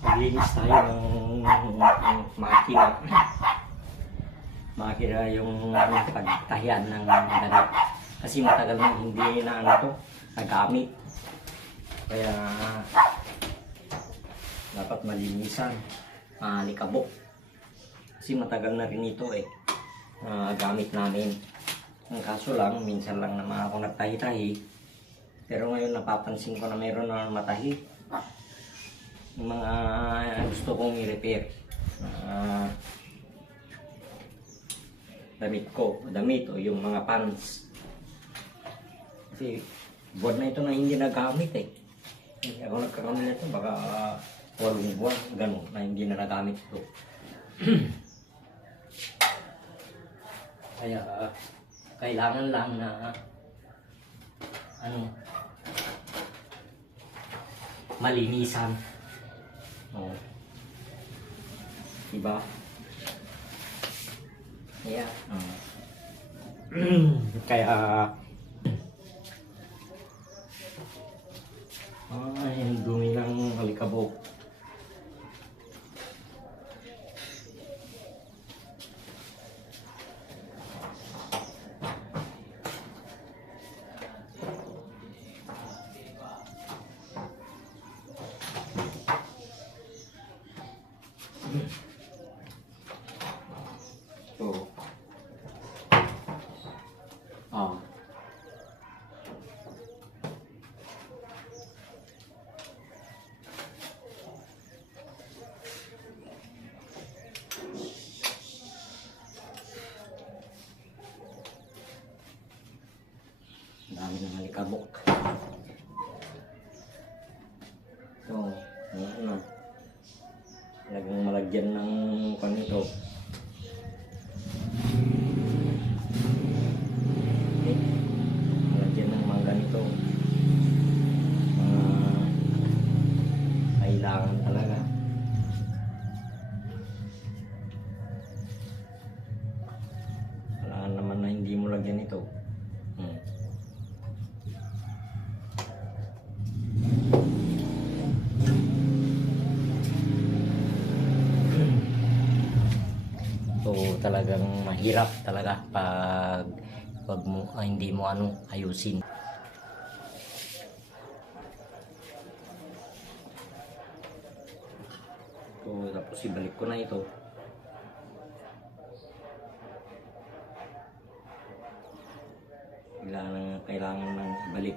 Maglinis tayo ng, ng makina. Makina yung pagtahian ng ganit. Kasi matagal na hindi na ano to, nagamit. Kaya dapat malinisan, malikabok. Kasi matagal na rin ito eh, na gamit namin. Ang kaso lang, minsan lang naman ako nagtahi-tahi. Pero ngayon napapansin ko na mayroon na matahi. Mga gusto kong i-repair. Ah, damit ko, damit o yung mga pants. Kasi buwan na ito na hindi nagamit eh. Hindi ako nagkakamali nito, baka ah, walong buwan, gano'n, na hindi na nagamit ito. Kaya, ah, kailangan lang na, ano, malinisan. Oo. Diba? Kaya, ah, kaya, ay, ang dumi ng alikabok. So, ah, Ang dami ng alikabok. So, ano na. Talagang malagyan ng talagang mahirap talaga pag pag mo ah, hindi mo ano ayusin. So tapos ibalik ko na ito. Kailangan, kailangan nang ibalik.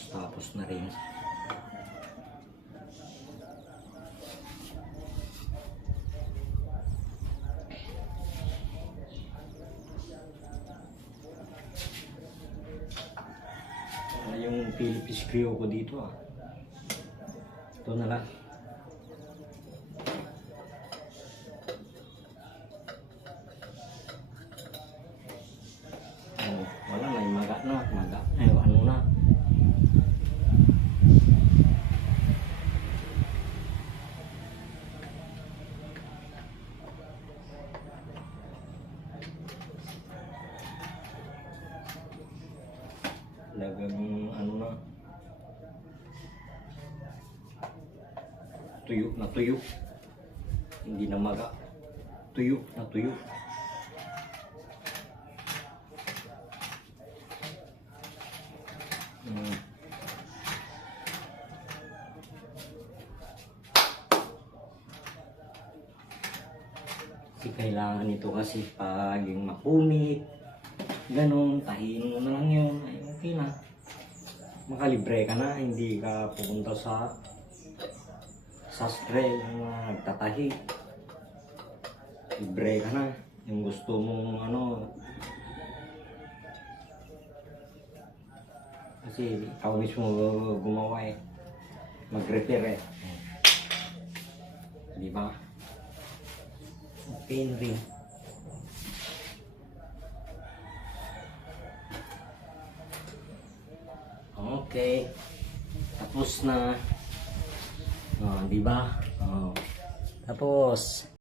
Tapos-tapos na rin. Ano yung Philippines Crew ko dito ah. Ito na lang. Oh, wala may maga na, maga. Ay, ano na. Lagang ano na. Tuyo na tuyo. Hindi na maga. Tuyo na tuyo. Mm. Kasi kailangan ito kasi pag yung mapunit, ganun, tahin mo na lang yun, ay okay na. Makalibre ka na, hindi ka pupunta sa sastre, yung mga nagtatahi. Libre ka na. Yung gusto mong ano, Kasi ikaw mismo gumawa eh. Mag-repair eh. Di ba? Pain ring. Okay. Tapos na. Oh, di ba? Oh. Tapos